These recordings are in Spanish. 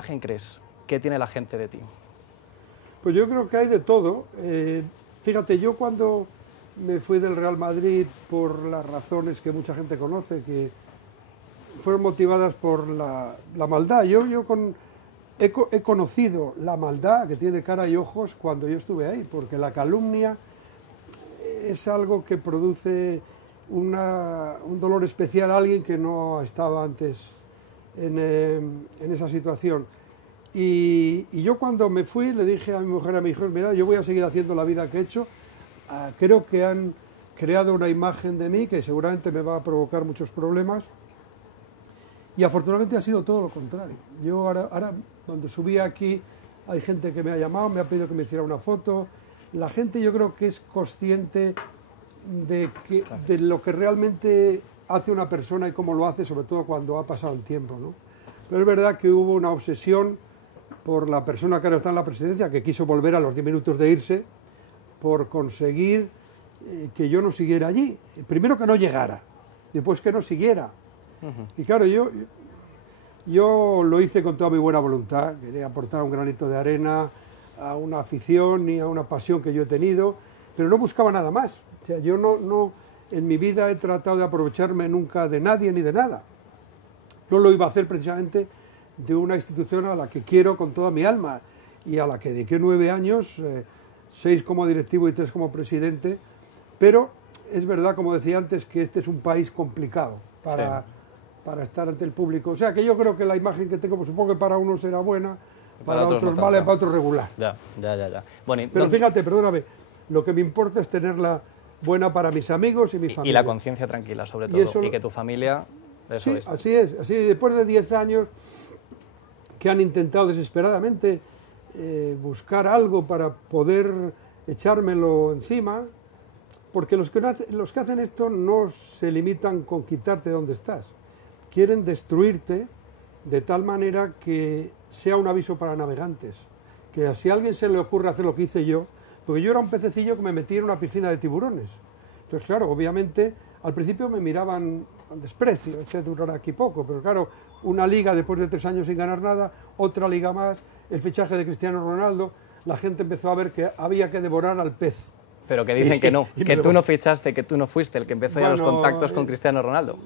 imagen crees que tiene la gente de ti? Pues yo creo que hay de todo. Fíjate, yo cuando me fui del Real Madrid por las razones que mucha gente conoce, que fueron motivadas por la maldad. He conocido la maldad que tiene cara y ojos cuando yo estuve ahí, porque la calumnia es algo que produce un dolor especial a alguien que no estaba antes en esa situación. Y yo cuando me fui le dije a mi mujer y a mi hijo, mira, yo voy a seguir haciendo la vida que he hecho. Creo que han creado una imagen de mí que seguramente me va a provocar muchos problemas. Y afortunadamente ha sido todo lo contrario. Yo ahora cuando subí aquí, hay gente que me ha llamado, me ha pedido que me hiciera una foto. La gente yo creo que es consciente de lo que realmente hace una persona y cómo lo hace, sobre todo cuando ha pasado el tiempo, ¿no? Pero es verdad que hubo una obsesión por la persona que ahora está en la presidencia, que quiso volver a los 10 minutos de irse, por conseguir que yo no siguiera allí. Primero que no llegara, después que no siguiera. Y claro, yo lo hice con toda mi buena voluntad, quería aportar un granito de arena a una afición y a una pasión que yo he tenido, pero no buscaba nada más. O sea, yo no en mi vida he tratado de aprovecharme nunca de nadie ni de nada. No lo iba a hacer precisamente de una institución a la que quiero con toda mi alma y a la que dediqué 9 años, 6 como directivo y 3 como presidente, pero es verdad, como decía antes, que este es un país complicado para estar ante el público. O sea, que yo creo que la imagen que tengo, pues supongo que para unos será buena, para otros mala y para otros regular. Ya. Bueno, pero fíjate, perdóname, lo que me importa es tenerla buena para mis amigos y mi familia. Y la conciencia tranquila, sobre todo, y que tu familia... Sí, así es. Así, después de 10 años que han intentado desesperadamente buscar algo para poder echármelo encima, porque los que hacen esto no se limitan con quitarte donde estás. Quieren destruirte de tal manera que sea un aviso para navegantes. Que si a alguien se le ocurre hacer lo que hice yo, porque yo era un pececillo que me metí en una piscina de tiburones. Entonces, claro, obviamente, al principio me miraban con desprecio, este durará aquí poco, pero claro, una liga después de 3 años sin ganar nada, otra liga más, el fichaje de Cristiano Ronaldo, la gente empezó a ver que había que devorar al pez. Pero que dicen que no, que tú no fichaste, que tú no fuiste el que empezó ya los contactos con Cristiano Ronaldo.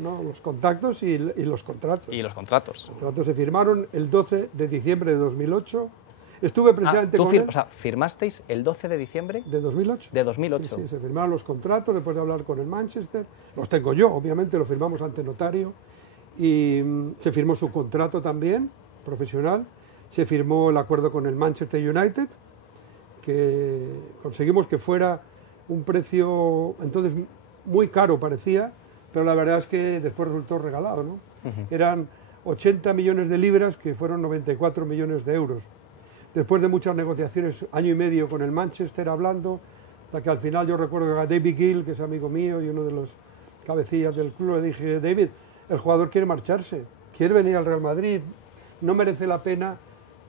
No, los contactos y los contratos. Y los contratos. Los contratos se firmaron el 12 de diciembre de 2008. Estuve precisamente con él. O sea, ¿firmasteis el 12 de diciembre? De 2008. De 2008. Sí, se firmaron los contratos después de hablar con el Manchester. Los tengo yo, obviamente, lo firmamos ante notario. Y se firmó su contrato también, profesional. Se firmó el acuerdo con el Manchester United, que conseguimos que fuera un precio, entonces, muy caro parecía, pero la verdad es que después resultó regalado, ¿no? Eran 80 millones de libras, que fueron 94 millones de euros. Después de muchas negociaciones, año y medio con el Manchester hablando, hasta que al final yo recuerdo que a David Gill, que es amigo mío y uno de los cabecillas del club, le dije, David, el jugador quiere marcharse, quiere venir al Real Madrid, no merece la pena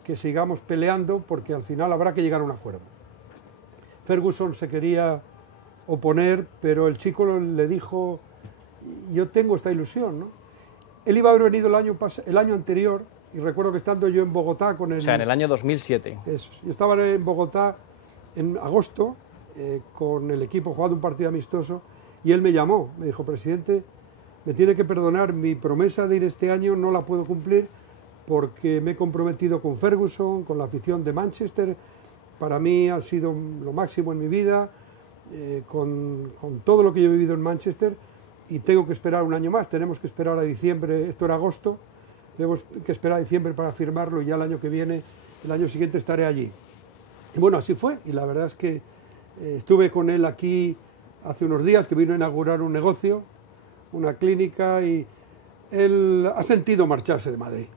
que sigamos peleando porque al final habrá que llegar a un acuerdo. Ferguson se quería oponer, pero el chico le dijo, yo tengo esta ilusión, ¿no? Él iba a haber venido el año anterior, y recuerdo que estando yo en Bogotá con el... O sea, en el año 2007. Eso. Yo estaba en Bogotá en agosto con el equipo jugando un partido amistoso y él me llamó, me dijo, presidente, me tiene que perdonar, mi promesa de ir este año no la puedo cumplir porque me he comprometido con Ferguson, con la afición de Manchester, para mí ha sido lo máximo en mi vida, con todo lo que yo he vivido en Manchester y tengo que esperar un año más, tenemos que esperar a diciembre, esto era agosto, tenemos que esperar a diciembre para firmarlo y ya el año que viene, el año siguiente estaré allí. Y bueno, así fue, y la verdad es que estuve con él aquí hace unos días, que vino a inaugurar un negocio, una clínica, y él ha sentido marcharse de Madrid.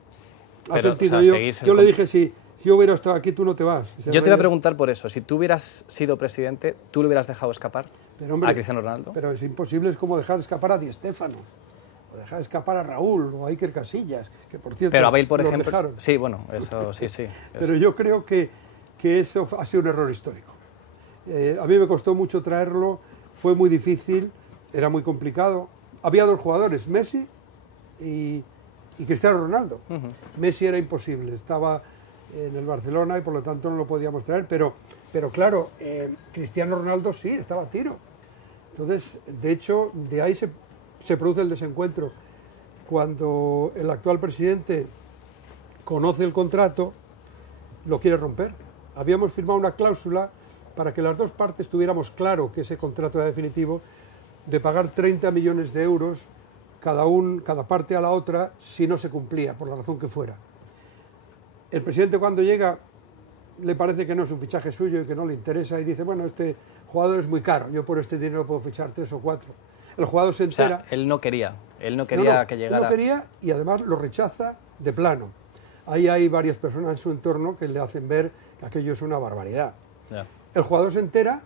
Yo le dije, si yo hubiera estado aquí, tú no te vas. Yo te iba a preguntar por eso, si tú hubieras sido presidente, ¿tú le hubieras dejado escapar a Cristiano Ronaldo? Pero es imposible, es como dejar escapar a Di Stéfano. O dejar escapar a Raúl o a Iker Casillas, que por cierto pero a Bale, por ejemplo, dejaron. Sí, bueno, eso sí. Pero yo creo que eso ha sido un error histórico. A mí me costó mucho traerlo, fue muy difícil, era muy complicado. Había 2 jugadores, Messi y y Cristiano Ronaldo. Messi era imposible, estaba en el Barcelona y por lo tanto no lo podíamos traer, pero claro, Cristiano Ronaldo sí, estaba a tiro. Entonces, de hecho, de ahí se produce el desencuentro. Cuando el actual presidente conoce el contrato, lo quiere romper. Habíamos firmado una cláusula para que las dos partes tuviéramos claro que ese contrato era definitivo, de pagar 30 millones de euros cada parte a la otra si no se cumplía, por la razón que fuera. El presidente cuando llega le parece que no es un fichaje suyo y que no le interesa y dice, bueno, este jugador es muy caro, yo por este dinero puedo fichar 3 o 4. El jugador se entera... O sea, él no quería que llegara... Él no quería y además lo rechaza de plano. Ahí hay varias personas en su entorno que le hacen ver que aquello es una barbaridad. Ya. El jugador se entera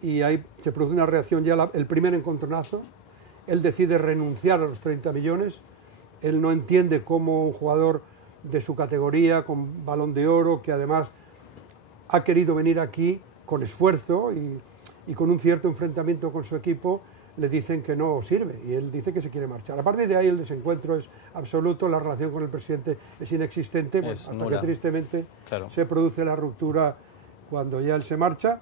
y ahí se produce una reacción ya, el primer encontronazo. Él decide renunciar a los 30 millones. Él no entiende cómo un jugador de su categoría, con Balón de Oro, que además ha querido venir aquí con esfuerzo y con un cierto enfrentamiento con su equipo, le dicen que no sirve y él dice que se quiere marchar. A partir de ahí el desencuentro es absoluto, la relación con el presidente es inexistente, pues, hasta que tristemente se produce la ruptura cuando ya él se marcha,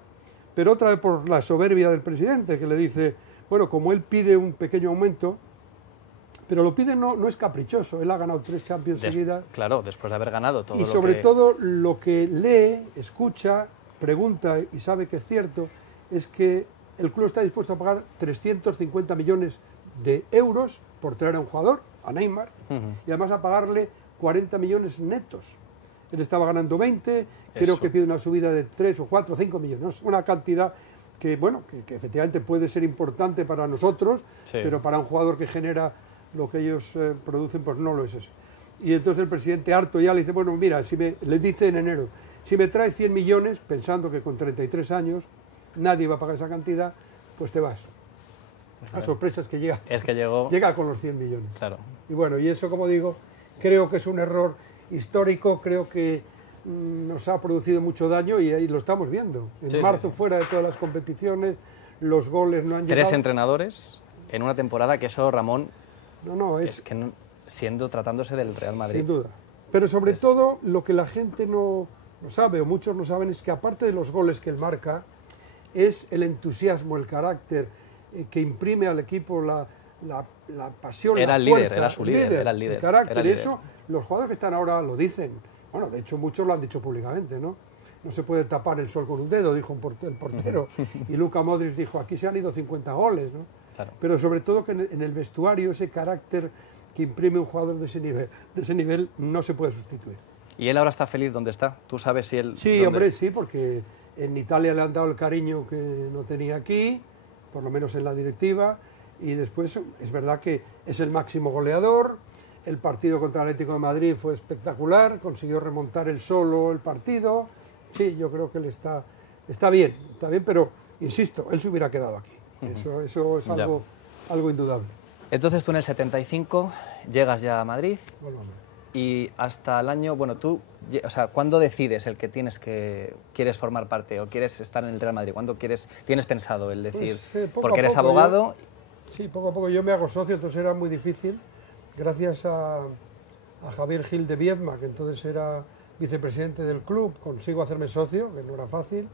pero otra vez por la soberbia del presidente, que le dice, bueno, como él pide un pequeño aumento, pero lo pide no es caprichoso, él ha ganado 3 Champions seguidas. Claro, después de haber ganado todo. Y sobre todo lo que lee, escucha, pregunta y sabe que es cierto, es que el club está dispuesto a pagar 350 millones de euros por traer a un jugador, a Neymar, y además a pagarle 40 millones netos. Él estaba ganando 20, creo que pide una subida de 3 o 4 o 5 millones, una cantidad que, bueno, que efectivamente puede ser importante para nosotros, pero para un jugador que genera lo que ellos producen, pues no lo es eso. Y entonces el presidente, harto ya, le dice, bueno, mira, le dice en enero, si me traes 100 millones, pensando que con 33 años nadie va a pagar esa cantidad, pues te vas. La sorpresa es que llega. Es que llega con los 100 millones. Claro. Y bueno, y eso, como digo, creo que es un error histórico, creo que nos ha producido mucho daño y ahí lo estamos viendo. En marzo, fuera de todas las competiciones, los goles no han llegado. 3 entrenadores en una temporada que eso, Ramón, es que tratándose del Real Madrid. Sin duda. Pero sobre todo, lo que la gente no sabe, o muchos no saben, es que aparte de los goles que él marca, es el entusiasmo, el carácter que imprime al equipo, la pasión, era la el fuerza. líder, era su líder, era el líder. El carácter, era el líder. Eso los jugadores que están ahora lo dicen. Bueno, de hecho muchos lo han dicho públicamente, ¿no? No se puede tapar el sol con un dedo, dijo el portero. Y Luka Modric dijo, aquí se han ido 50 goles, ¿no? Claro. Pero sobre todo que en el vestuario ese carácter que imprime un jugador de ese nivel no se puede sustituir. ¿Y él ahora está feliz donde está? ¿Tú sabes si él...? Sí, hombre, sí, porque en Italia le han dado el cariño que no tenía aquí, por lo menos en la directiva, y después es verdad que es el máximo goleador. El partido contra el Atlético de Madrid fue espectacular, consiguió remontar él solo el partido. Sí, yo creo que él está bien, pero insisto, él se hubiera quedado aquí. Eso es algo indudable. Entonces tú en el 75 llegas ya a Madrid. Bueno, y hasta el año, bueno, tú, o sea, ¿cuándo decides el que quieres formar parte o quieres estar en el Real Madrid? ¿Cuándo tienes pensado el decir, porque eres abogado? Sí, poco a poco yo me hago socio, entonces era muy difícil. Gracias a Javier Gil de Viedma, que entonces era vicepresidente del club, consigo hacerme socio, que no era fácil,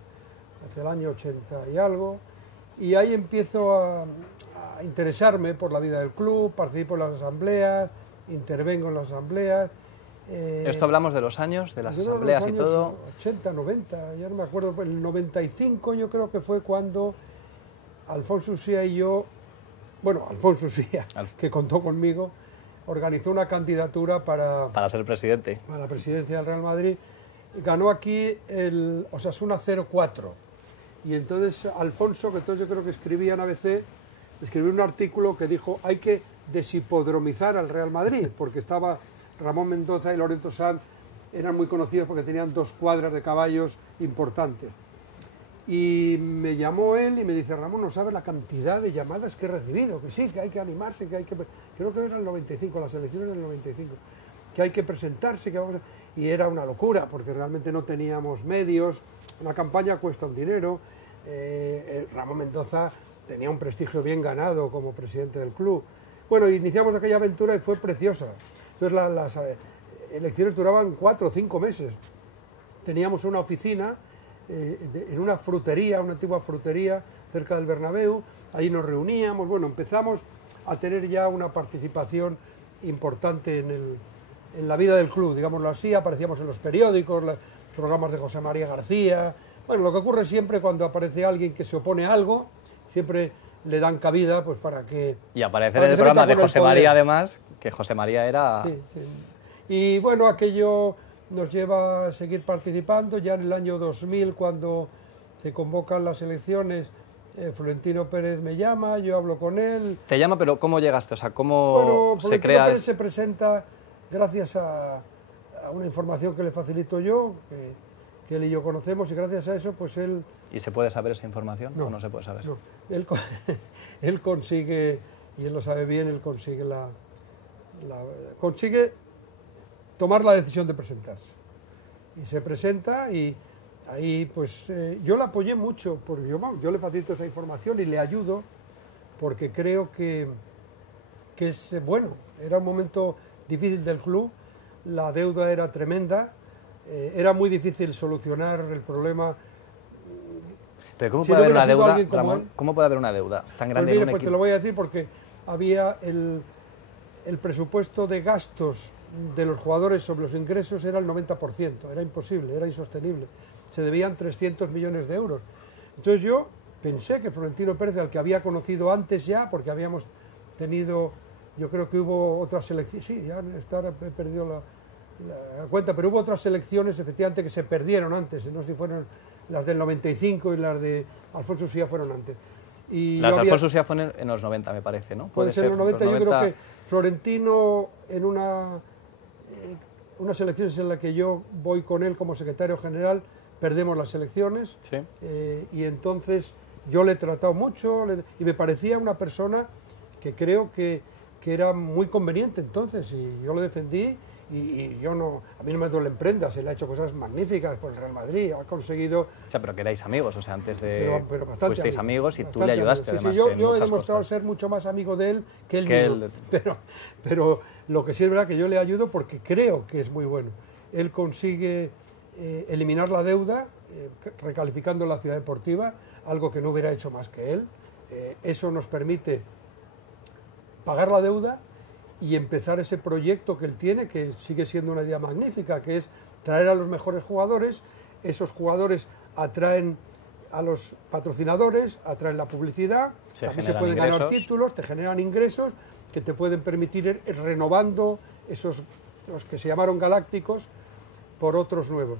hace el año 80 y algo, y ahí empiezo a interesarme por la vida del club, participo en las asambleas, intervengo en las asambleas. Esto hablamos de los años, de las asambleas y todo. 80, 90, ya no me acuerdo, el 95 yo creo que fue cuando Alfonso Usía y yo, bueno, Alfonso Usía, que contó conmigo, organizó una candidatura para ser presidente. Para la presidencia del Real Madrid. Ganó aquí el Osasuna 0-4. Y entonces Alfonso, que entonces yo creo que escribía en ABC, escribió un artículo que dijo hay que deshipodromizar al Real Madrid, porque estaba Ramón Mendoza y Lorenzo Sanz, eran muy conocidos porque tenían 2 cuadras de caballos importantes. Y me llamó él y me dice, Ramón, no sabes la cantidad de llamadas que he recibido, que sí, que hay que animarse, que hay que... Creo que era el 95, las elecciones del 95, que hay que presentarse, que vamos a... Y era una locura, porque realmente no teníamos medios, una campaña cuesta un dinero, Ramón Mendoza tenía un prestigio bien ganado como presidente del club. Bueno, iniciamos aquella aventura y fue preciosa, Entonces las elecciones duraban 4 o 5 meses. Teníamos una oficina en una frutería, una antigua frutería cerca del Bernabéu, ahí nos reuníamos, bueno, empezamos a tener ya una participación importante en la vida del club, digámoslo así, aparecíamos en los periódicos, los programas de José María García, bueno, lo que ocurre siempre cuando aparece alguien que se opone a algo, siempre le dan cabida pues para que... Y aparecer en el programa de José María además, que José María era... Sí, sí. Y bueno, aquello nos lleva a seguir participando, ya en el año 2000 cuando se convocan las elecciones, Florentino Pérez me llama, yo hablo con él. Te llama, pero ¿cómo llegaste? O sea, ¿cómo se crea? Florentino Pérez se presenta gracias a una información que le facilito yo, que él y yo conocemos, y gracias a eso, pues él... ¿Y se puede saber esa información no, o no se puede saber? No, él consigue, y él lo sabe bien, él consigue consigue tomar la decisión de presentarse. Y se presenta y ahí pues yo le apoyé mucho, porque yo le facilito esa información y le ayudo, porque creo que es bueno. Era un momento difícil del club, la deuda era tremenda, era muy difícil solucionar el problema. Pero ¿cómo puede haber una deuda, Ramón? ¿Cómo puede haber una deuda tan grande en un equipo? Pues te lo voy a decir porque había el presupuesto de gastos de los jugadores sobre los ingresos era el 90%, era imposible, era insostenible. Se debían 300 millones de euros. Entonces yo pensé que Florentino Pérez, al que había conocido antes ya, porque habíamos tenido, yo creo que hubo otras elecciones, sí, ya he perdido la cuenta, pero hubo otras elecciones efectivamente que se perdieron antes, no sé si fueron las del 95 y las de Alfonso Sía fueron antes. Y las de Alfonso Sía fueron en los 90, me parece, ¿no? Puede ser en los 90, yo creo que Florentino en unas elecciones en las que yo voy con él como secretario general, perdemos las elecciones, ¿sí? Y entonces yo le he tratado mucho y me parecía una persona que creo que era muy conveniente entonces, y yo lo defendí. Y yo no, a mí no me duelen prendas, él ha hecho cosas magníficas por el Real Madrid, ha conseguido... O sea, pero que erais amigos, o sea, antes de... Pero fuisteis amigos y tú le ayudaste sí, además sí, en yo muchas he demostrado cosas. ser mucho más amigo de él que él mismo. Pero lo que sí es verdad que yo le ayudo porque creo que es muy bueno. Él consigue eliminar la deuda, recalificando la ciudad deportiva, algo que no hubiera hecho más que él. Eso nos permite pagar la deuda y empezar ese proyecto que él tiene, que sigue siendo una idea magnífica, que es traer a los mejores jugadores. Esos jugadores atraen a los patrocinadores, atraen la publicidad, también se pueden ganar títulos, te generan ingresos que te pueden permitir ir renovando esos, los que se llamaron galácticos, por otros nuevos.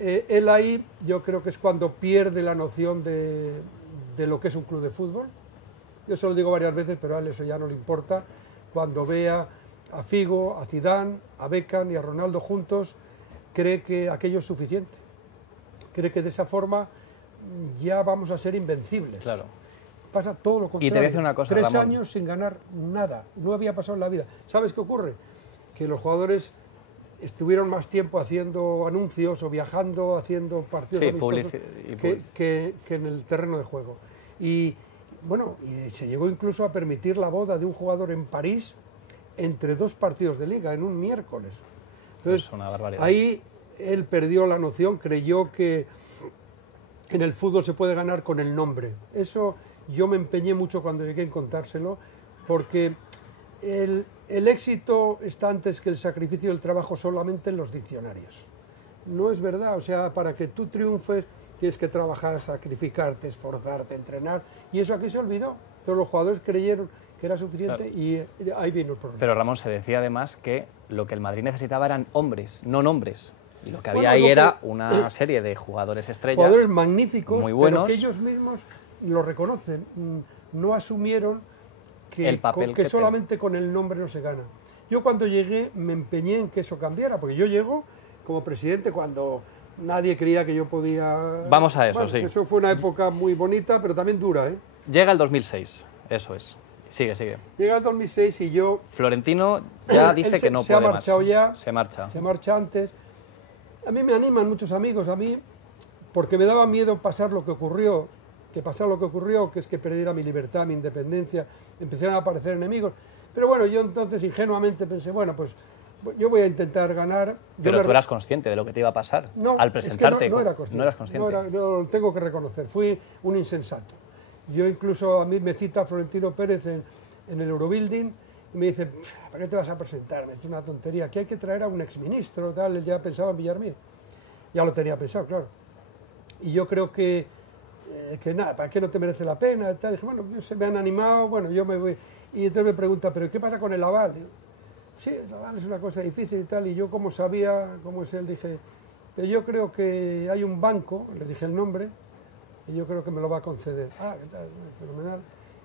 Él ahí yo creo que es cuando pierde la noción de lo que es un club de fútbol. Yo se lo digo varias veces, pero a él eso ya no le importa. Cuando vea a Figo, a Zidane, a Beckham y a Ronaldo juntos, cree que aquello es suficiente. Cree que de esa forma ya vamos a ser invencibles. Claro. Pasa todo lo contrario. Y te voy a decir una cosa, 3 Ramón. años sin ganar nada. No había pasado en la vida. ¿Sabes qué ocurre? Que los jugadores estuvieron más tiempo haciendo anuncios o viajando, haciendo partidos amistosos que en el terreno de juego. Y bueno, y se llegó incluso a permitir la boda de un jugador en París entre 2 partidos de liga, en un miércoles. Entonces, es una barbaridad. Ahí él perdió la noción, creyó que en el fútbol se puede ganar con el nombre. Eso yo me empeñé mucho cuando llegué a contárselo, porque el éxito está antes que el sacrificio y el trabajo solamente en los diccionarios. No es verdad, o sea, para que tú triunfes tienes que trabajar, sacrificarte, esforzarte, entrenar, y eso aquí se olvidó. Todos los jugadores creyeron que era suficiente, claro. Y ahí vino el problema. Pero Ramón, se decía además que lo que el Madrid necesitaba eran hombres, no nombres. Y lo que había ahí era una serie de jugadores estrellas. Jugadores magníficos, muy buenos, pero que ellos mismos lo reconocen. No asumieron que, el papel que solamente con el nombre no se gana. Yo cuando llegué me empeñé en que eso cambiara, porque yo llego como presidente cuando nadie creía que yo podía... Vamos a eso, bueno, sí. Eso fue una época muy bonita, pero también dura, ¿eh? Llega el 2006, eso es. Sigue, sigue. Llega el 2006 y yo... Florentino ya dice que no puede más. Se ha marchado ya. Se marcha. Se marcha antes. A mí me animan muchos amigos, a mí, porque me daba miedo pasar lo que ocurrió, que es que perdiera mi libertad, mi independencia, empezaron a aparecer enemigos. Pero bueno, yo entonces ingenuamente pensé, bueno, pues yo voy a intentar ganar. Pero tú eras consciente de lo que te iba a pasar al presentarte. Es que no era consciente. No eras consciente. No, lo tengo que reconocer, fui un insensato. Yo incluso, a mí me cita Florentino Pérez en el Eurobuilding y me dice, ¿para qué te vas a presentar? Es una tontería, aquí hay que traer a un exministro, tal. Él ya pensaba en Villarmir. Ya lo tenía pensado, claro. Y yo creo que nada, ¿para qué no te merece la pena? Tal. Dije, bueno, se me han animado, bueno, yo me voy. Y entonces me pregunta, ¿pero qué pasa con el aval? Digo, sí, el aval es una cosa difícil y tal. Y yo, como sabía cómo es él, dije, pero yo creo que hay un banco, le dije el nombre, y yo creo que me lo va a conceder. Ah, ¿qué tal? Fenomenal.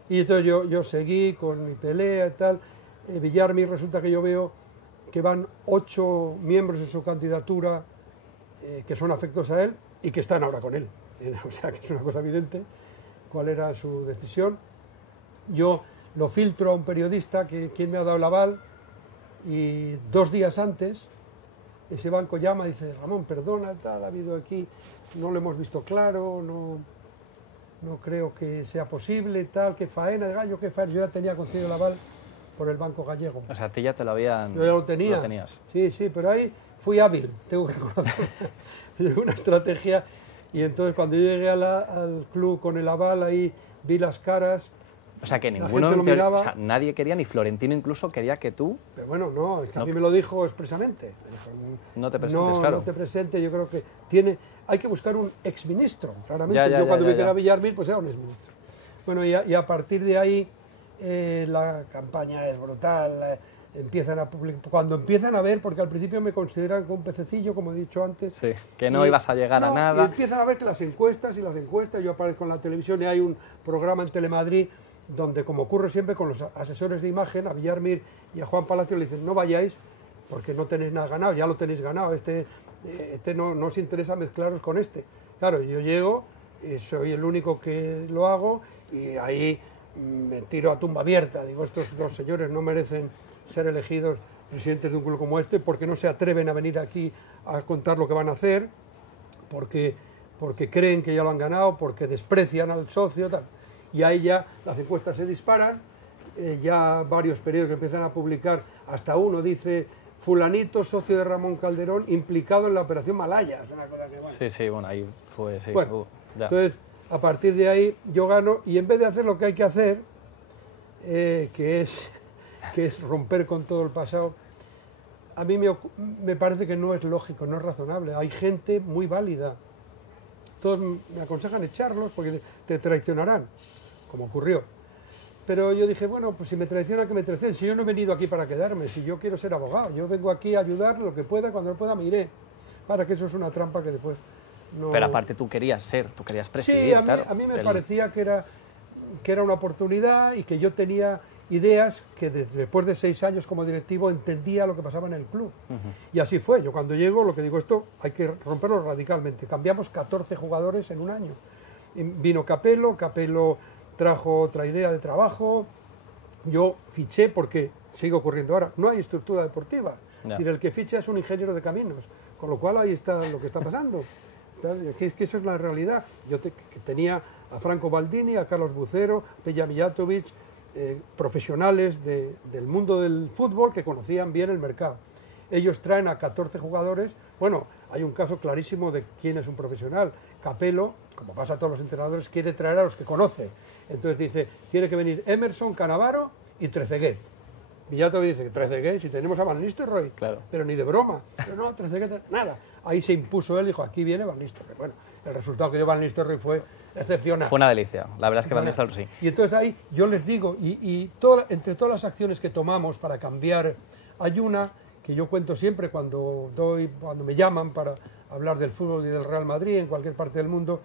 Y entonces yo seguí con mi pelea y tal. Villarmir, resulta que yo veo que van 8 miembros en su candidatura que son afectos a él y que están ahora con él. O sea, que es una cosa evidente cuál era su decisión. Yo lo filtro a un periodista, quien me ha dado el aval, y 2 días antes ese banco llama y dice, Ramón, perdona, tal, ha habido aquí, no lo hemos visto claro, no creo que sea posible, tal, qué faena de gallo, qué faena. Yo ya tenía concedido el aval por el Banco Gallego. O sea, a ti ya te lo habían... Yo ya lo tenía. Lo tenías. Sí, pero ahí fui hábil, tengo que reconocer. Una estrategia. Y entonces cuando yo llegué al club con el aval, ahí vi las caras. O sea, que ninguno, o sea, nadie quería, ni Florentino incluso quería que tú... Pero bueno, no, es que a mí me lo dijo expresamente. Me dijo, no te presentes, claro. No te presentes, yo creo que hay que buscar un exministro, claramente. Yo cuando vi que era Villarmir, pues era un exministro. Bueno, y a partir de ahí la campaña es brutal, empiezan a publicar, cuando empiezan a ver, porque al principio me consideran como un pececillo, como he dicho antes. Sí, que no ibas a llegar a nada. Y empiezan a ver que las encuestas, yo aparezco en la televisión y hay un programa en Telemadrid donde, como ocurre siempre con los asesores de imagen, a Villarmir y a Juan Palacio le dicen, no vayáis porque no tenéis nada ganado, ya lo tenéis ganado, no os interesa mezclaros con este. Claro, yo llego, soy el único que lo hago y ahí me tiro a tumba abierta, digo, estos 2 señores no merecen ser elegidos presidentes de un club como este porque no se atreven a venir aquí a contar lo que van a hacer, porque creen que ya lo han ganado, porque desprecian al socio, tal. Y ahí ya las encuestas se disparan, ya varios periódicos empiezan a publicar, hasta uno dice, fulanito, socio de Ramón Calderón, implicado en la operación Malaya. Es una cosa que, bueno. Sí, bueno, ahí fue, sí. Bueno, entonces, a partir de ahí yo gano, y en vez de hacer lo que hay que hacer, que es romper con todo el pasado, a mí me parece que no es lógico, no es razonable. Hay gente muy válida. Todos me aconsejan echarlos porque te traicionarán, como ocurrió. Pero yo dije, bueno, pues si me traicionan, que me traicionen. Si yo no he venido aquí para quedarme, si yo quiero ser abogado, yo vengo aquí a ayudar lo que pueda, cuando no pueda me iré. Para que eso es una trampa que después no... Pero aparte tú querías presidir, sí, a mí me parecía que era una oportunidad y que yo tenía ideas que después de 6 años como directivo entendía lo que pasaba en el club. Y así fue. Yo cuando llego, lo que digo, esto hay que romperlo radicalmente. Cambiamos 14 jugadores en un año. Y vino Capello trajo otra idea de trabajo. Yo fiché porque, sigue ocurriendo ahora, no hay estructura deportiva. Es decir, el que ficha es un ingeniero de caminos. Con lo cual ahí está lo que está pasando. Que eso es la realidad. Yo tenía a Franco Baldini, a Carlos Bucero, Peja Mijatovic, profesionales del mundo del fútbol que conocían bien el mercado. Ellos traen a 14 jugadores. Bueno, hay un caso clarísimo de quién es un profesional. Capello, como pasa a todos los entrenadores, quiere traer a los que conoce. Entonces dice, tiene que venir Emerson, Cannavaro y Trezeguet. Mijatovic dice, Trezeguet, si tenemos a Van Nistelrooy, claro. Pero ni de broma. Pero no, Trezeguet, nada. Ahí se impuso él, dijo, aquí viene Van Nistelrooy. Bueno, el resultado que dio Van Nistelrooy fue excepcional. Fue una delicia, la verdad es que Van Nistelrooy sí. Y entonces ahí yo les digo, entre todas las acciones que tomamos para cambiar, hay una que yo cuento siempre cuando me llaman para hablar del fútbol y del Real Madrid en cualquier parte del mundo.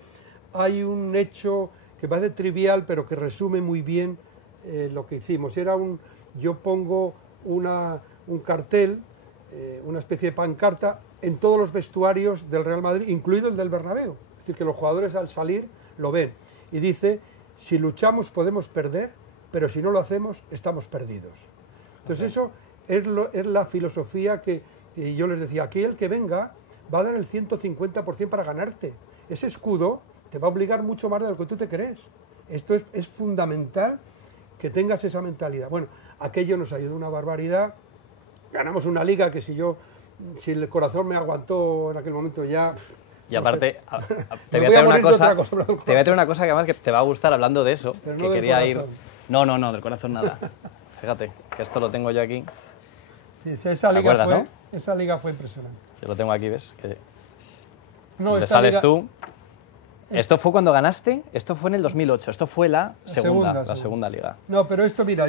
Hay un hecho que parece trivial, pero que resume muy bien lo que hicimos. Yo pongo un cartel, una especie de pancarta, en todos los vestuarios del Real Madrid, incluido el del Bernabéu. Es decir, que los jugadores al salir lo ven. Y dice, si luchamos podemos perder, pero si no lo hacemos, estamos perdidos. Entonces eso es la filosofía que yo les decía, aquí el que venga va a dar el 150% para ganarte. Ese escudo te va a obligar mucho más de lo que tú te crees. Esto es fundamental que tengas esa mentalidad. Bueno, aquello nos ayudó una barbaridad. ganamos una liga que si el corazón me aguantó en aquel momento ya... Y aparte, no sé. te voy a traer una cosa que además que te va a gustar hablando de eso, pero no que quería ir... No, del corazón nada. Fíjate, que esto lo tengo yo aquí. Sí, esa liga fue impresionante. Yo lo tengo aquí, ¿ves? Que... No, ¿dónde sales tú? Esto fue cuando ganaste, esto fue en el 2008, esto fue la segunda liga. No, pero esto, mira,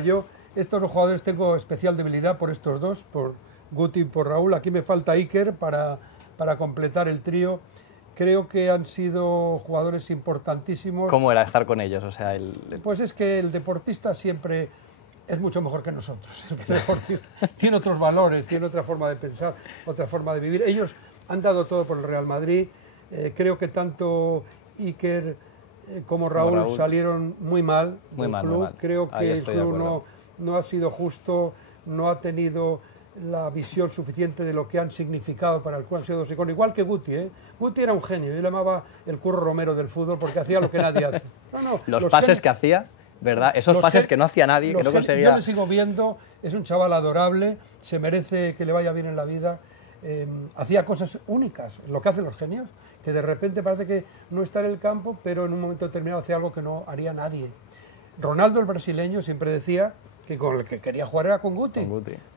estos dos jugadores tengo especial debilidad por estos dos, por Guti y por Raúl. Aquí me falta Iker para completar el trío. Creo que han sido jugadores importantísimos. ¿Cómo era estar con ellos? O sea, Pues es que el deportista siempre es mucho mejor que nosotros. El deportista tiene otros valores, tiene otra forma de pensar, otra forma de vivir. Ellos han dado todo por el Real Madrid. Creo que tanto Iker como Raúl salieron muy mal del club. Muy mal. Creo que el club no ha sido justo, no ha tenido la visión suficiente de lo que han significado para el club. Han sido dos iconos, igual que Guti. Guti era un genio, yo le llamaba el Curro Romero del fútbol porque hacía lo que nadie hace. Los pases que hacía, ¿verdad? Esos pases que no hacía nadie, que no conseguía... Yo le sigo viendo, es un chaval adorable, se merece que le vaya bien en la vida. Hacía cosas únicas, lo que hacen los genios, que de repente parece que no está en el campo, pero en un momento determinado hacía algo que no haría nadie. Ronaldo, el brasileño, siempre decía que con el que quería jugar era con Guti,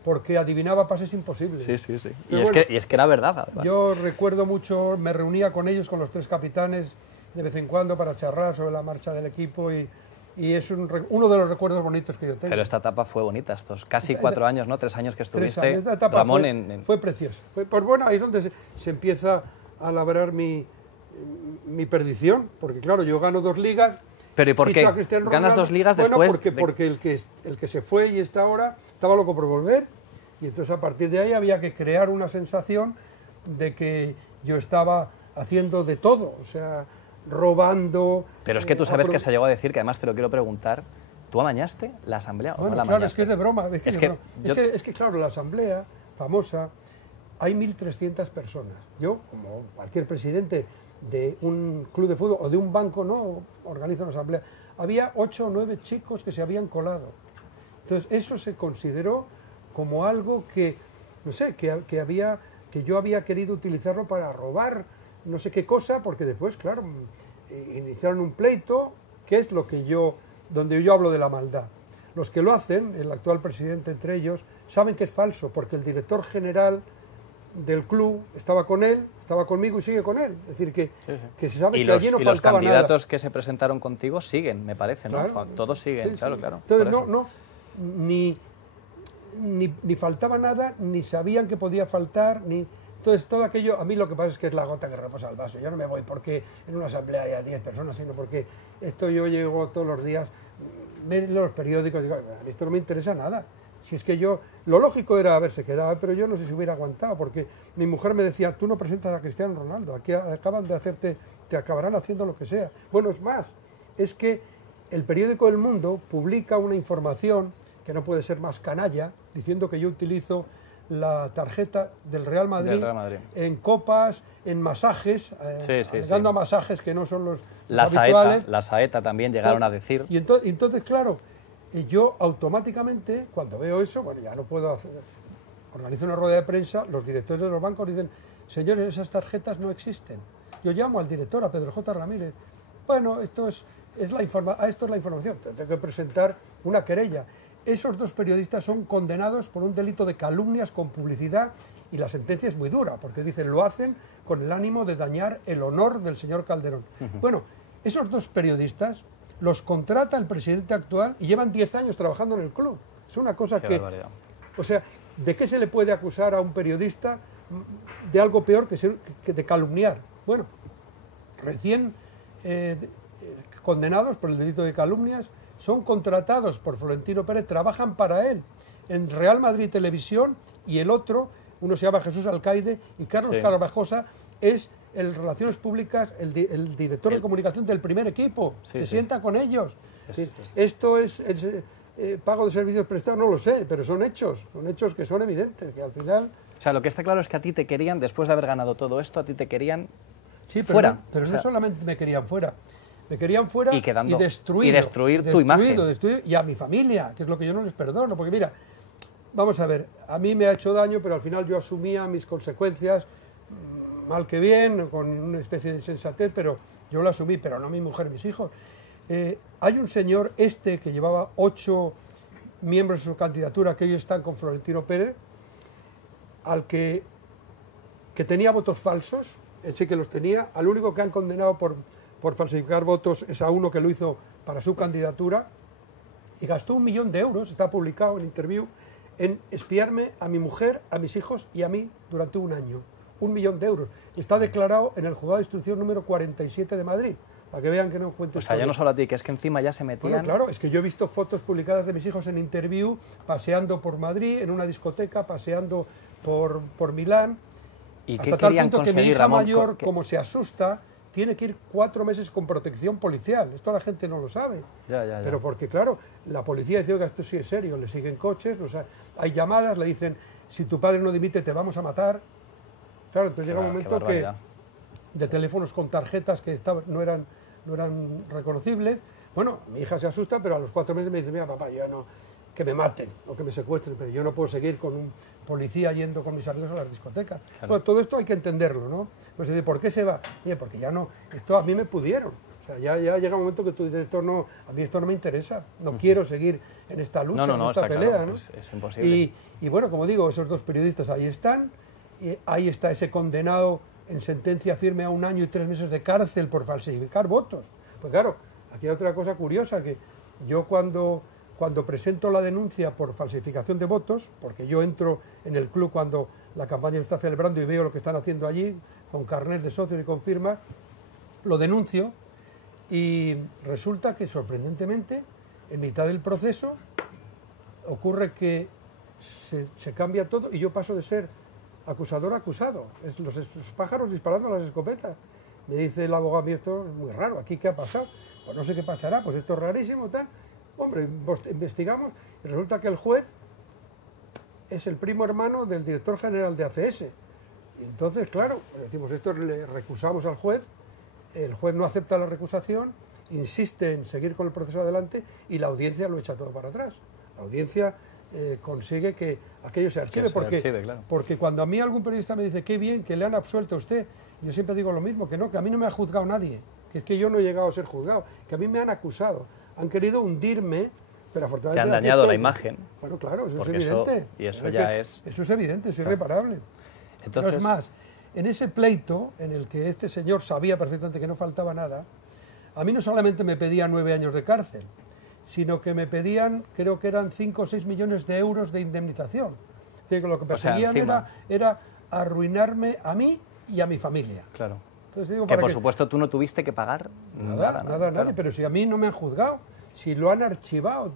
porque adivinaba pases imposibles. Sí. Y es que era verdad, además. Yo recuerdo mucho, me reunía con ellos, con los tres capitanes, de vez en cuando para charlar sobre la marcha del equipo y es uno de los recuerdos bonitos que yo tengo. Pero esta etapa fue bonita, estos casi 4 años, ¿no? 3 años que estuviste, Ramón, fue preciosa. Pues bueno, ahí es donde se empieza a labrar mi perdición, porque claro, yo gano 2 ligas. ¿Pero y por qué? ¿Ganas 2 ligas después? Porque el que se fue y está ahora estaba loco por volver, y entonces a partir de ahí había que crear una sensación de que yo estaba haciendo de todo, o sea, robando... Pero es que tú sabes que se llegó a decir, que además te lo quiero preguntar, ¿tú amañaste la asamblea o no la amañaste? Claro, es que es de broma. Es que claro, la asamblea famosa, hay 1.300 personas. Yo, como cualquier presidente de un club de fútbol o de un banco, no organiza una asamblea, había 8 o 9 chicos que se habían colado. Entonces, eso se consideró como algo que, no sé, que yo había querido utilizarlo para robar no sé qué cosa, porque después, claro, iniciaron un pleito, que es donde yo hablo de la maldad. Los que lo hacen, el actual presidente entre ellos, saben que es falso, porque el director general del club estaba con él, estaba conmigo y sigue con él. Es decir, que se sabe que allí no faltaba nada. Y los candidatos que se presentaron contigo siguen, me parece, ¿no? Claro, todos siguen, claro. Entonces, ni faltaba nada, ni sabían que podía faltar, ni... Entonces, todo aquello, a mí lo que pasa es que es la gota que reposa el vaso. Yo no me voy porque en una asamblea haya 10 personas, sino porque yo llego todos los días, veo los periódicos y digo, esto no me interesa nada. Si es que lo lógico era haberse quedado, pero yo no sé si hubiera aguantado, porque mi mujer me decía, tú no presentas a Cristiano Ronaldo, aquí acaban de hacerte, te acabarán haciendo lo que sea. Bueno, es más, es que el periódico El Mundo publica una información que no puede ser más canalla, diciendo que yo utilizo la tarjeta del Real Madrid en copas, en masajes, dando a masajes que no son los habituales. La Saeta también llegaron a decir. Y entonces, claro, yo automáticamente, cuando veo eso, bueno, ya no puedo hacer, organizo una rueda de prensa, los directores de los bancos dicen, señores, esas tarjetas no existen. Yo llamo al director, a Pedro J. Ramírez, bueno, esto es la información, tengo que presentar una querella. Esos 2 periodistas son condenados por un delito de calumnias con publicidad y la sentencia es muy dura, porque dicen, lo hacen con el ánimo de dañar el honor del señor Calderón. Bueno, esos 2 periodistas los contrata el presidente actual y llevan 10 años trabajando en el club. Es una cosa Qué barbaridad. O sea, ¿de qué se le puede acusar a un periodista de algo peor que de calumniar? Bueno, recién condenados por el delito de calumnias, son contratados por Florentino Pérez, trabajan para él en Real Madrid Televisión, y el otro, uno se llama Jesús Alcaide, y Carlos Carvajosa es el Relaciones Públicas, el director de comunicación del primer equipo, se sienta con ellos. Esto es pago de servicios prestados, no lo sé, pero son hechos que son evidentes, que al final... O sea, lo que está claro es que a ti te querían, después de haber ganado todo esto, a ti te querían fuera. Pero no solamente me querían fuera, me querían fuera y destruir tu imagen. Y a mi familia, que es lo que yo no les perdono, porque mira, vamos a ver, a mí me ha hecho daño, pero al final yo asumía mis consecuencias, mal que bien, con una especie de sensatez, pero yo lo asumí, pero no mi mujer, mis hijos. Hay un señor que llevaba 8 miembros de su candidatura, que ellos están con Florentino Pérez, al que tenía votos falsos, él sí que los tenía, al único que han condenado por falsificar votos es a uno que lo hizo para su candidatura, y gastó 1 millón de euros, está publicado en Interview, en espiarme a mi mujer, a mis hijos y a mí durante 1 año. 1 millón de euros. Está declarado en el juzgado de instrucción número 47 de Madrid, para que vean que no cuento. O sea, ya no solo a ti, que es que encima ya se metían... Bueno, claro, es que yo he visto fotos publicadas de mis hijos en Interview, paseando por Madrid, en una discoteca, paseando por Milán. ¿Y hasta qué tal querían punto que mi conseguir, hija Ramón? mayor, como se asusta, tiene que ir 4 meses con protección policial. Esto la gente no lo sabe. Ya. Pero porque, claro, la policía dice que esto sí es serio, le siguen coches, o sea, hay llamadas, le dicen, si tu padre no dimite te vamos a matar. Claro, entonces llega un momento que de teléfonos con tarjetas que no eran reconocibles. Bueno, mi hija se asusta, pero a los 4 meses me dice, mira papá, ya no, que me maten o que me secuestren, pero yo no puedo seguir con un policía yendo con mis amigos a las discotecas. Claro. Bueno, todo esto hay que entenderlo, ¿no? Pues ¿por qué se va? Oye, porque ya no, esto a mí me pudieron. O sea, ya llega un momento que tú dices, a mí esto no me interesa, no quiero seguir en esta lucha, en esta pelea, claro, ¿no? Es imposible. Y bueno, como digo, esos 2 periodistas ahí están, y ahí está ese condenado en sentencia firme a 1 año y 3 meses de cárcel por falsificar votos. Pues claro, aquí hay otra cosa curiosa, que yo cuando presento la denuncia por falsificación de votos, porque yo entro en el club cuando la campaña está celebrando y veo lo que están haciendo allí, con carnet de socios y con firmas, lo denuncio y resulta que sorprendentemente, en mitad del proceso, ocurre que se cambia todo y yo paso de ser acusador a acusado. Los pájaros disparando las escopetas. Me dice el abogado, esto es muy raro, ¿aquí qué ha pasado? Pues no sé qué pasará, pues esto es rarísimo, tal. Hombre, investigamos y resulta que el juez es el primo hermano del director general de ACS. Y entonces, claro, decimos esto, le recusamos al juez, el juez no acepta la recusación, insiste en seguir con el proceso adelante y la audiencia lo echa todo para atrás. La audiencia consigue que aquello se archive, porque cuando a mí algún periodista me dice qué bien que le han absuelto a usted, yo siempre digo lo mismo, que no, que a mí no me ha juzgado nadie, que es que yo no he llegado a ser juzgado, que a mí me han acusado, han querido hundirme, pero afortunadamente... Te han dañado la imagen. Bueno, claro, eso es evidente. Eso es evidente, es irreparable. Entonces, pero es más, en ese pleito en el que este señor sabía perfectamente que no faltaba nada, a mí no solamente me pedían 9 años de cárcel, sino que me pedían, creo que eran 5 o 6 millones de euros de indemnización. Es decir, que lo que perseguían era arruinarme a mí y a mi familia. Claro. Entonces, digo, que por supuesto tú no tuviste que pagar nada, nadie, pero si a mí no me han juzgado, si lo han archivado,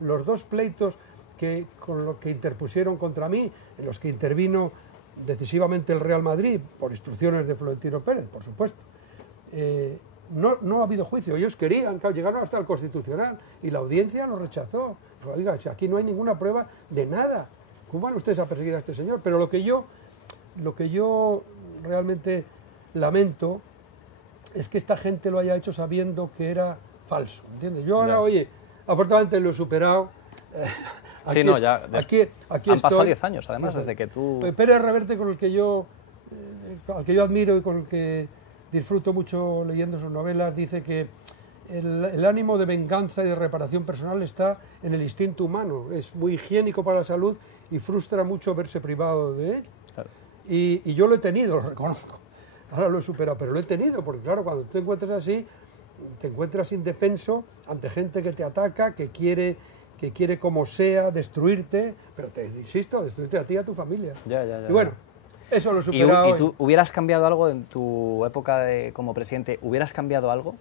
los 2 pleitos con lo que interpusieron contra mí, en los que intervino decisivamente el Real Madrid, por instrucciones de Florentino Pérez, por supuesto, no ha habido juicio. Ellos querían, claro, llegaron hasta el Constitucional y la audiencia lo rechazó. Oiga, si aquí no hay ninguna prueba de nada, ¿cómo van ustedes a perseguir a este señor? Pero lo que yo realmente lamento es que esta gente lo haya hecho sabiendo que era falso, ¿entiendes? Yo ahora, oye, afortunadamente lo he superado. Aquí han pasado 10 años, además, desde que tú... Pérez Reverte, al que yo admiro y con el que disfruto mucho leyendo sus novelas, dice que el ánimo de venganza y de reparación personal está en el instinto humano, es muy higiénico para la salud y frustra mucho verse privado de él. Claro. Y yo lo he tenido, lo reconozco, ahora lo he superado, pero lo he tenido, porque claro, cuando te encuentras así, te encuentras indefenso ante gente que te ataca, que quiere como sea destruirte, pero te insisto, destruirte a ti y a tu familia. Y bueno, eso lo he superado. ¿Y tú hubieras cambiado algo en tu época como presidente? ¿Hubieras cambiado algo?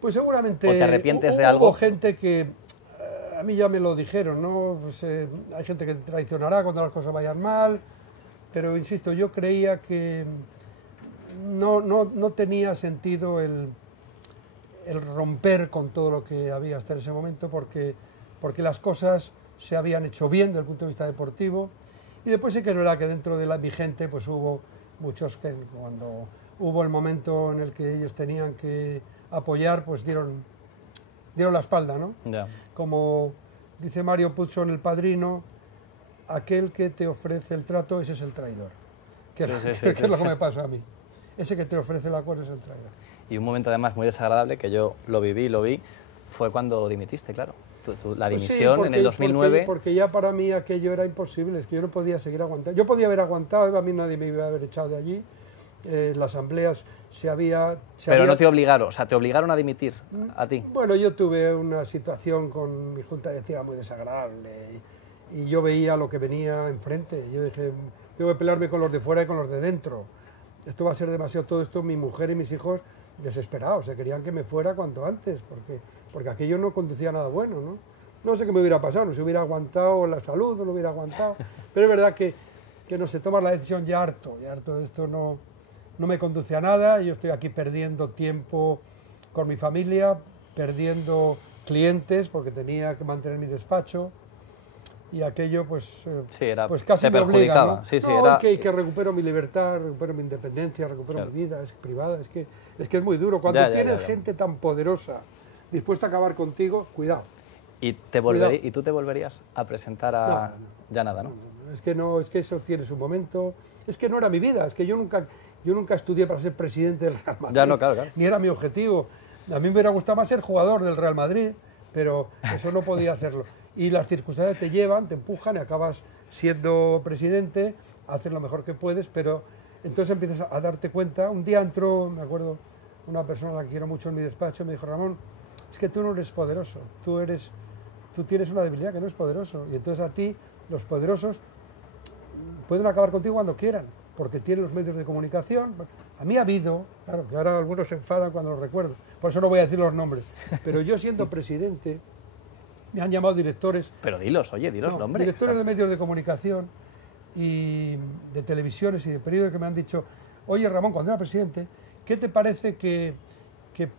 Pues seguramente. ¿O te arrepientes de algo? Hubo gente que, a mí ya me lo dijeron, ¿no? Pues, hay gente que te traicionará cuando las cosas vayan mal, pero insisto, yo creía que no tenía sentido el romper con todo lo que había hasta ese momento, porque las cosas se habían hecho bien desde el punto de vista deportivo. Y después sí que es verdad que dentro de mi gente pues hubo muchos que cuando hubo el momento en el que ellos tenían que apoyar, pues dieron la espalda, ¿no? Yeah. Como dice Mario Puzo en El Padrino, aquel que te ofrece el trato, ese es el traidor. Que Sí, es lo que me pasa a mí. Ese que te ofrece la cosa es el traidor. Y un momento además muy desagradable, que yo lo vi, fue cuando dimitiste, claro. La dimisión en el 2009... Porque ya para mí aquello era imposible, es que yo no podía seguir aguantando. Yo podía haber aguantado, a mí nadie me iba a haber echado de allí. La asamblea Pero no te obligaron, o sea, te obligaron a dimitir a ti. Bueno, yo tuve una situación con mi junta directiva muy desagradable y yo veía lo que venía enfrente. Yo dije, tengo que pelearme con los de fuera y con los de dentro. Esto va a ser demasiado, todo esto, mi mujer y mis hijos desesperados, se querían que me fuera cuanto antes, porque aquello no conducía a nada bueno, ¿no? No sé qué me hubiera pasado, no se hubiera aguantado la salud, no lo hubiera aguantado, pero es verdad que no se toma la decisión ya harto de esto no me conduce a nada, yo estoy aquí perdiendo tiempo con mi familia, perdiendo clientes porque tenía que mantener mi despacho y aquello pues casi me obliga, ¿no? Que recupero mi libertad, recupero mi independencia, recupero mi vida privada, es que es muy duro. Cuando tienes gente tan poderosa dispuesta a acabar contigo, cuidado. ¿Y tú te volverías a presentar a...? Ya nada, ¿no? Es que eso tiene su momento. Es que no era mi vida, es que yo nunca estudié para ser presidente del Real Madrid. Ya no, claro. Ni era mi objetivo. A mí me hubiera gustado más ser jugador del Real Madrid, pero eso no podía hacerlo. Y las circunstancias te llevan, te empujan y acabas siendo presidente, haces lo mejor que puedes, pero entonces empiezas a darte cuenta. Un día entró, me acuerdo, una persona a la que quiero mucho en mi despacho, me dijo, Ramón, es que tú no eres poderoso, tú tienes una debilidad que no es poderoso, y entonces a ti los poderosos pueden acabar contigo cuando quieran, porque tienen los medios de comunicación. A mí ha habido, claro, que ahora algunos se enfadan cuando los recuerdo, por eso no voy a decir los nombres, pero yo siendo presidente, me han llamado directores... Pero dilos nombres. Directores de medios de comunicación y de televisiones y de periódicos que me han dicho, oye Ramón, cuando era presidente, ¿qué te parece que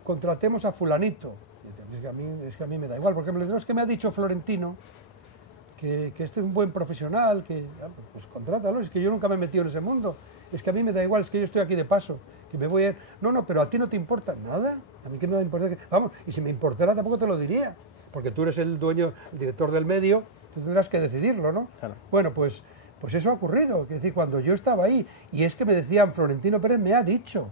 contratemos a fulanito? Es que a mí me da igual, porque me lo digo, es que me ha dicho Florentino que este es un buen profesional, pues contrátalo, es que yo nunca me he metido en ese mundo, es que a mí me da igual, es que yo estoy aquí de paso, que me voy a ir... No, pero a ti no te importa nada, a mí que no me importa, vamos, y si me importara tampoco te lo diría, porque tú eres el dueño, el director del medio, tú tendrás que decidirlo, ¿no? Claro. Bueno, pues eso ha ocurrido, es decir, cuando yo estaba ahí, y es que me decían, Florentino Pérez me ha dicho...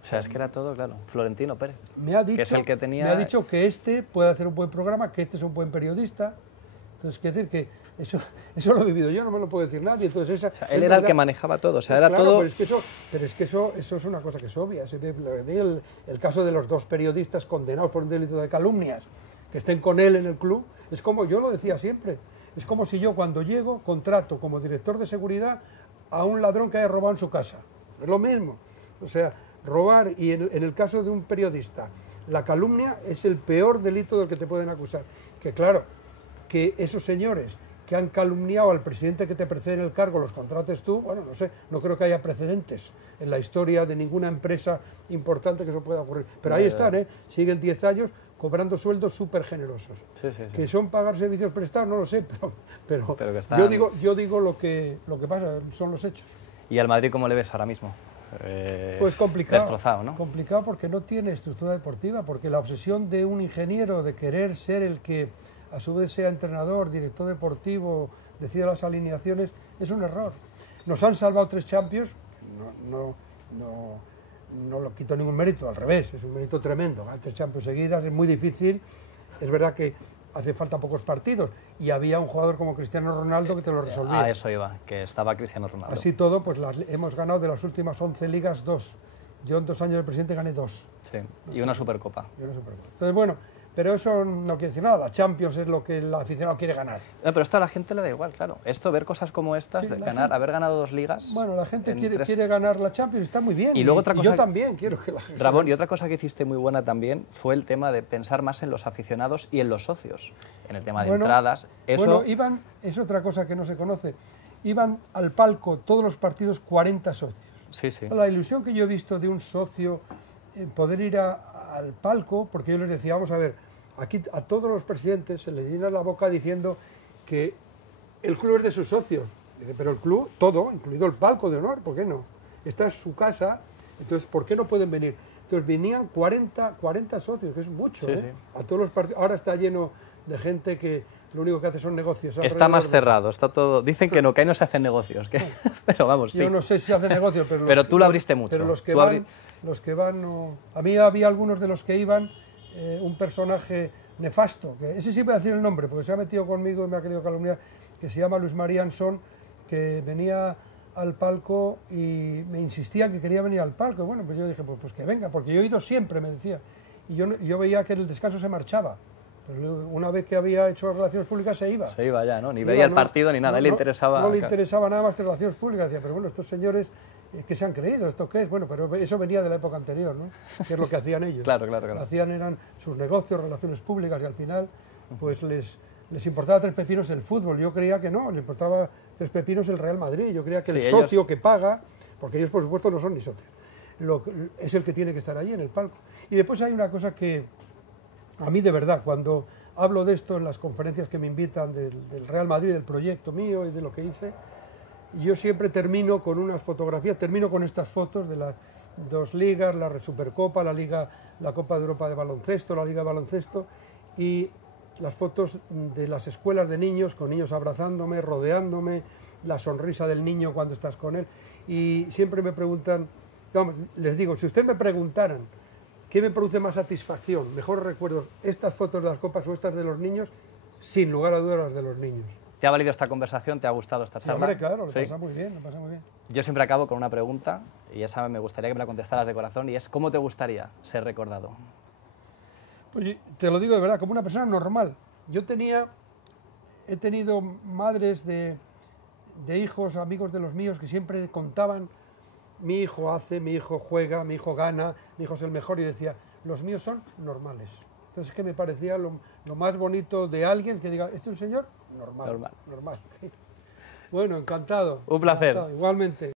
O sea, es que era todo, claro, Florentino Pérez, me ha dicho, que es el que tenía... Me ha dicho que este puede hacer un buen programa, que este es un buen periodista. Entonces, quiere decir que eso lo he vivido yo, no me lo puede decir nadie. Entonces, él era el que manejaba todo, o sea, era todo... Pero es que eso es una cosa que es obvia. El caso de los dos periodistas condenados por un delito de calumnias, que estén con él en el club, es como, yo lo decía siempre, es como si yo cuando llego contrato como director de seguridad a un ladrón que haya robado en su casa. Es lo mismo. O sea, robar, y en el caso de un periodista, la calumnia es el peor delito del que te pueden acusar. Que claro, que esos señores que han calumniado al presidente que te precede en el cargo los contrates tú, bueno, no sé, no creo que haya precedentes en la historia de ninguna empresa importante que eso pueda ocurrir. Pero ahí están, siguen 10 años cobrando sueldos súper generosos. Sí. Que son pagar servicios prestados, no lo sé, pero que están... yo digo lo que pasa, son los hechos. ¿Y al Madrid cómo le ves ahora mismo? Pues complicado. Destrozado, ¿no? Complicado porque no tiene estructura deportiva, porque la obsesión de un ingeniero de querer ser el que a su vez sea entrenador, director deportivo, decida las alineaciones, es un error. Nos han salvado 3 Champions, no lo quito ningún mérito, al revés, es un mérito tremendo. 3 Champions seguidas es muy difícil, es verdad que hace falta pocos partidos y había un jugador como Cristiano Ronaldo que te lo resolvía. A eso iba, que estaba Cristiano Ronaldo. Así todo, pues hemos ganado de las últimas 11 ligas 2. Yo en 2 años de presidente gané 2. Sí, y una Supercopa. Entonces, bueno, pero eso no quiere decir nada. La Champions es lo que el aficionado quiere ganar. No, pero esto a la gente le da igual, claro. Esto, ver cosas como estas, de haber ganado 2 ligas... Bueno, la gente quiere ganar la Champions, está muy bien. Y luego otra cosa... yo también quiero que la gente... Ramón, y otra cosa que hiciste muy buena también fue el tema de pensar más en los aficionados y en los socios. En el tema de entradas. Eso... Bueno, es otra cosa que no se conoce. Iban al palco todos los partidos 40 socios. Sí. La ilusión que yo he visto de un socio poder ir al palco, porque yo les decía, vamos a ver, aquí a todos los presidentes se les llena la boca diciendo que el club es de sus socios. Dice, pero el club, todo, incluido el palco de honor, ¿por qué no? Esta es su casa, entonces, ¿por qué no pueden venir? Entonces venían 40 socios, que es mucho, sí. A todos los partidos. Ahora está lleno de gente que lo único que hace son negocios. Está más cerrado, está todo... Dicen que no, que ahí no se hacen negocios, pero vamos, sí. Yo no sé si se hacen negocios, pero... Pero tú lo abriste mucho. Pero los que van no... A mí había algunos de los que iban, un personaje nefasto, que ese sí voy a decir el nombre, porque se ha metido conmigo y me ha querido calumniar, que se llama Luis María Ansón, que venía al palco y me insistía que quería venir al palco. Bueno, pues yo dije, pues que venga, porque yo he ido siempre, me decía. Y yo veía que en el descanso se marchaba. Pero una vez que había hecho relaciones públicas se iba. Se iba ya, ¿no? Ni veía el partido ni nada, le interesaba... No le interesaba nada más que relaciones públicas. Decía, pero bueno, estos señores, ¿qué se han creído? ¿Esto qué es? Bueno, pero eso venía de la época anterior, ¿no? Que es lo que hacían ellos. Claro. Lo que hacían eran sus negocios, relaciones públicas, y al final, pues les importaba tres pepinos el fútbol. Yo creía que no, les importaba tres pepinos el Real Madrid. Yo creía que el socio que paga, porque ellos por supuesto no son ni socios, es el que tiene que estar allí en el palco. Y después hay una cosa que a mí de verdad, cuando hablo de esto en las conferencias que me invitan del Real Madrid, del proyecto mío y de lo que hice, yo siempre termino con unas fotografías, termino con estas fotos de las dos ligas, la Supercopa, la Copa de Europa de baloncesto, la Liga de baloncesto, y las fotos de las escuelas de niños, con niños abrazándome, rodeándome, la sonrisa del niño cuando estás con él. Y siempre me preguntan, vamos, les digo, si ustedes me preguntaran ¿qué me produce más satisfacción, mejores recuerdos, estas fotos de las copas o estas de los niños? Sin lugar a dudas las de los niños. ¿Te ha valido esta conversación? ¿Te ha gustado esta charla? Hombre, claro, lo pasa muy bien, lo pasa muy bien. Yo siempre acabo con una pregunta, y esa me gustaría que me la contestaras de corazón, y es ¿cómo te gustaría ser recordado? Pues te lo digo de verdad, como una persona normal. He tenido madres de hijos, amigos de los míos, que siempre contaban: mi hijo hace, mi hijo juega, mi hijo gana, mi hijo es el mejor, y decía, los míos son normales. Entonces, que me parecía lo más bonito de alguien que diga, ¿este es un señor? Normal. Bueno, encantado. Un placer. Encantado, igualmente.